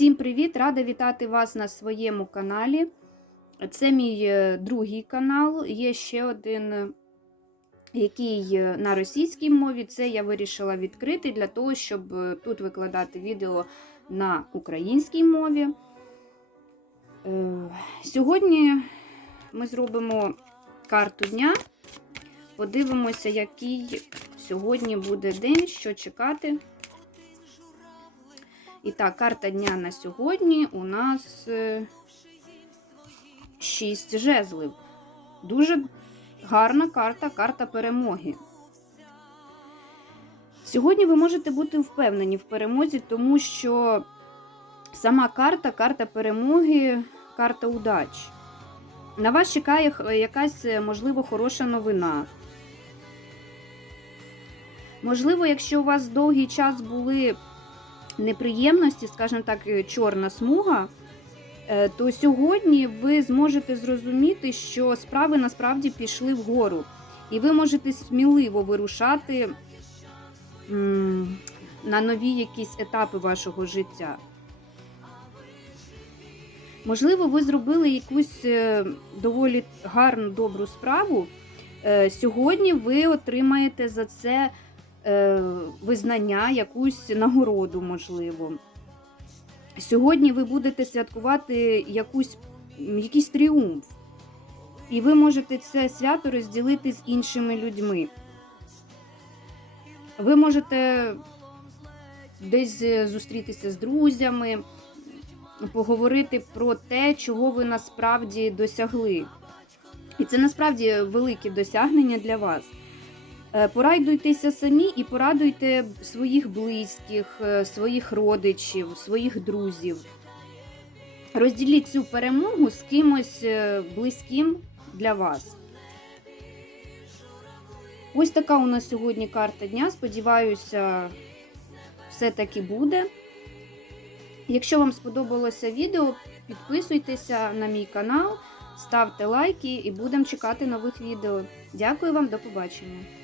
Всім привіт! Рада вітати вас на своєму каналі. Це мій е, другий канал. Є ще один, е, який е, на російській мові. Це я вирішила відкрити для того, щоб тут викладати відео на українській мові. Сьогодні ми зробимо карту дня. Подивимося, який сьогодні буде день, що чекати. І так, карта дня на сьогодні у нас 6 жезлів. Дуже гарна карта, карта перемоги. Сьогодні ви можете бути впевнені в перемозі, тому що сама карта, карта перемоги, карта удач. На вас чекає якась, е, можливо, хороша новина. Можливо, якщо у вас довгий час були неприємності, скажімо так, е, чорна смуга, е, то сьогодні ви зможете зрозуміти, що справи насправді пішли вгору. І ви можете сміливо вирушати на нові якісь етапи вашого життя. Можливо, ви зробили якусь е, доволі гарну добру справу. Сьогодні ви отримаєте за це визнання, якусь нагороду, можливо. Сьогодні ви будете святкувати якусь, якийсь тріумф. І ви можете це свято розділити з іншими людьми. Ви можете десь е, зустрітися з друзями, поговорити про те, чого ви насправді досягли. І це насправді велике досягнення для вас. Е, Порадуйтеся самі і порадуйте своїх близьких, е, своїх родичів, своїх друзів. Розділіть цю перемогу з кимось е, близьким для вас. Ось така у нас сьогодні карта дня. Сподіваюся, все таки буде. Якщо вам сподобалося відео, підписуйтеся на мій канал, ставте лайки і будемо чекати нових відео. Дякую вам, до побачення.